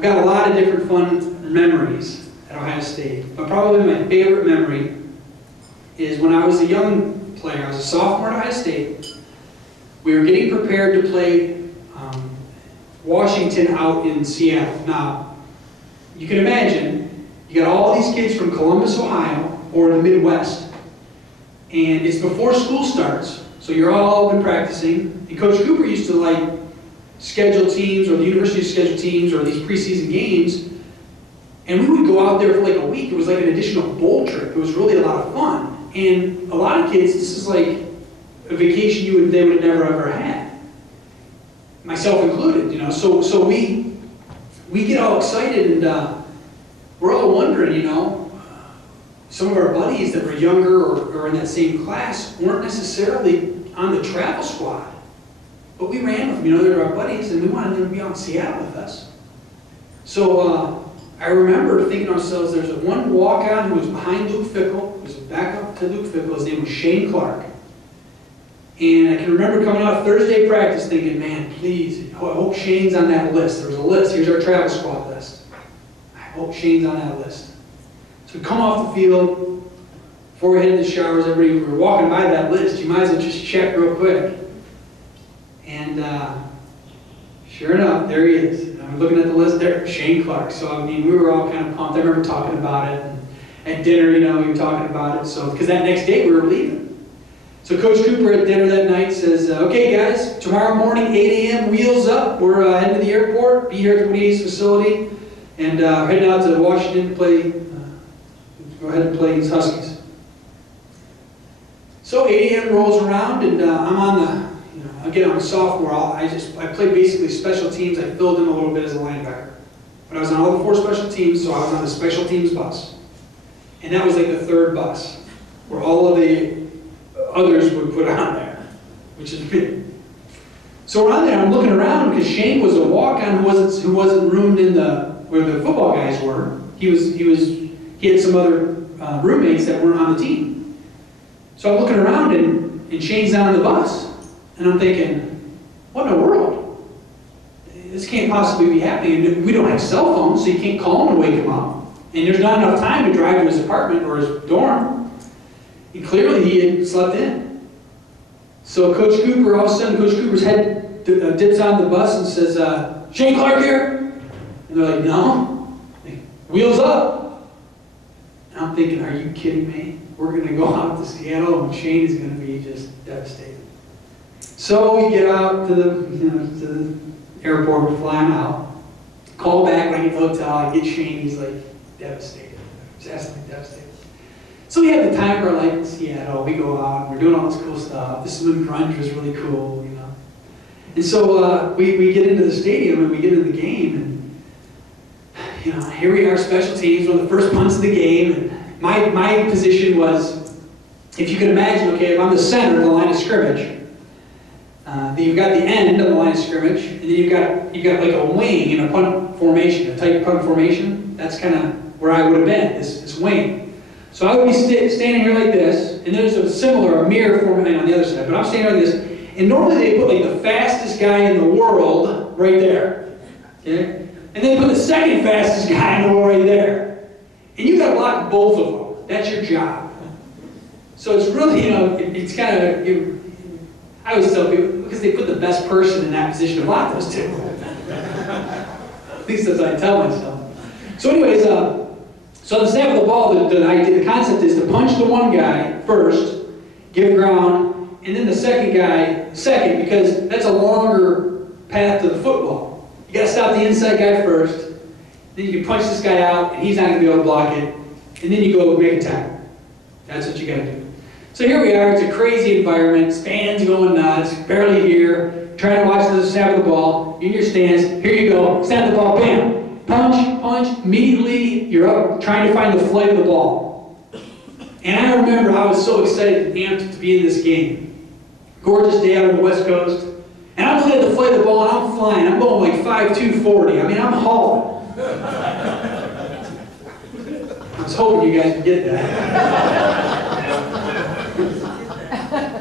I've got a lot of different fun memories at Ohio State, but probably my favorite memory is when I was a young player. I was a sophomore at Ohio State. We were getting prepared to play Washington out in Seattle. Now, you can imagine, you got all these kids from Columbus, Ohio, or the Midwest, and it's before school starts, so you're all been practicing. And Coach Cooper used to like schedule teams, or the university schedule teams, or these preseason games, and we would go out there for like a week. It was like an additional bowl trip. It was really a lot of fun, and a lot of kids, this is like a vacation they would have never ever had, myself included. You know, so we get all excited, and we're all wondering, you know, some of our buddies that were younger or in that same class weren't necessarily on the travel squad, but we ran with them. You know, they were our buddies, and we wanted them to be out in Seattle with us. So I remember thinking to ourselves, there's one walk-on who was behind Luke Fickle, who was back up to Luke Fickle. His name was Shane Clark. And I can remember coming out of Thursday practice thinking, man, please, I hope Shane's on that list. There was a list. Here's our travel squad list. I hope Shane's on that list. So we come off the field, before we head into the showers, we were walking by that list. You might as well just check real quick. And sure enough, there he is. I'm looking at the list there, Shane Clark. So I mean, we were all kind of pumped. I remember talking about it. And at dinner, you know, we were talking about it. So because that next day we were leaving. So Coach Cooper at dinner that night says, okay guys, tomorrow morning, 8 a.m., wheels up. We're heading to the airport, be here at the Moody's facility, and heading out to Washington to play, go ahead and play these Huskies. So 8 a.m. rolls around, and I'm on the, you know, again, I'm a sophomore. I played basically special teams. I filled in a little bit as a linebacker. But I was on all the 4 special teams, so I was on the special teams bus. And that was like the 3rd bus, where all of the others would put on there, which is me. So we're on there, I'm looking around because Shane was a walk-on who wasn't roomed in where the football guys were. He had some other roommates that weren't on the team. So I'm looking around and Shane's not on the bus. And I'm thinking, what in the world? This can't possibly be happening. And we don't have cell phones, so you can't call him to wake him up. And there's not enough time to drive to his apartment or his dorm. And clearly he had slept in. So Coach Cooper, all of a sudden, Coach Cooper's head dips on the bus and says, Shane Clark here? And they're like, no. Like, wheels up. And I'm thinking, are you kidding me? We're going to go out to Seattle and Shane is going to be just devastated. So we get out to the airport, we're flying out. Call back when I get to the hotel, I get Shane, he's like devastated. He's absolutely devastated. So we have the time of our life in Seattle. We go out, and we're doing all this cool stuff. This is when grunge was really cool, you know. And so we get into the stadium and we get into the game, and you know, here we are, special teams, one of the first punts of the game. And my position was, if you can imagine, okay, if I'm the center of the line of scrimmage, then you've got the end of the line of scrimmage, and then you've got like a wing in a punt formation, a tight punt formation. That's kind of where I would have been, this wing. So I would be standing here like this, and there's a mirror formation on the other side, but I'm standing like this, and normally they put like the fastest guy in the world right there, okay? And they put the second fastest guy in the world right there. And you got to block both of them. That's your job. So it's really, you know, it's kind of, I always tell people, because they put the best person in that position to block those two. At least that's what I tell myself. So anyways, so on the snap of the ball, the concept is to punch the one guy first, give ground, and then the second guy second, because that's a longer path to the football. You got to stop the inside guy first, then you can punch this guy out, and he's not going to be able to block it, and then you go make a tackle. That's what you got to do. So here we are, it's a crazy environment, stands going nuts, barely here, trying to watch the snap of the ball, in your stands, here you go, snap the ball, bam! Punch, punch, immediately you're up trying to find the flight of the ball. And I remember I was so excited and amped to be in this game. Gorgeous day out on the West Coast. And I'm looking at the flight of the ball and I'm flying. I'm going like 5'2", 40. I mean, I'm hauling. I was hoping you guys would get that.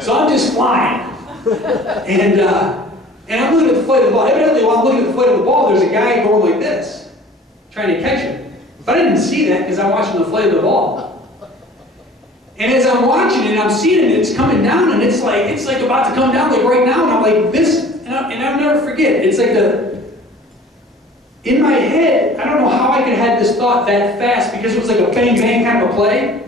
So I'm just flying. And I'm looking at the flight of the ball. Evidently, while I'm looking at the flight of the ball, there's a guy going like this. trying to catch it. But I didn't see that because I'm watching the flight of the ball. And as I'm watching it, I'm seeing it, it's coming down, and it's like about to come down, like right now, and I'm like this, and I'll never forget. It's like in my head, I don't know how I could have had this thought that fast because it was like a bang bang kind of a play.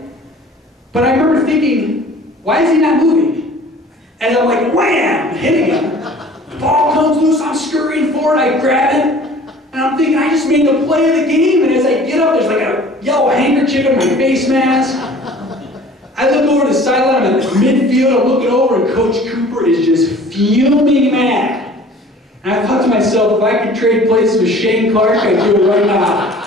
But I remember thinking, why is he not moving? And I'm like, wham, hitting him. The ball comes loose, I'm scurrying forward, I grab it, and I'm thinking, I just made the play of the game. And as I get up, there's like a yellow handkerchief in my face mask. I look over to the sideline, I'm in midfield, I'm looking over, and Coach Cooper is just fuming mad. And I thought to myself, if I could trade places with Shane Clark, I'd do it right now.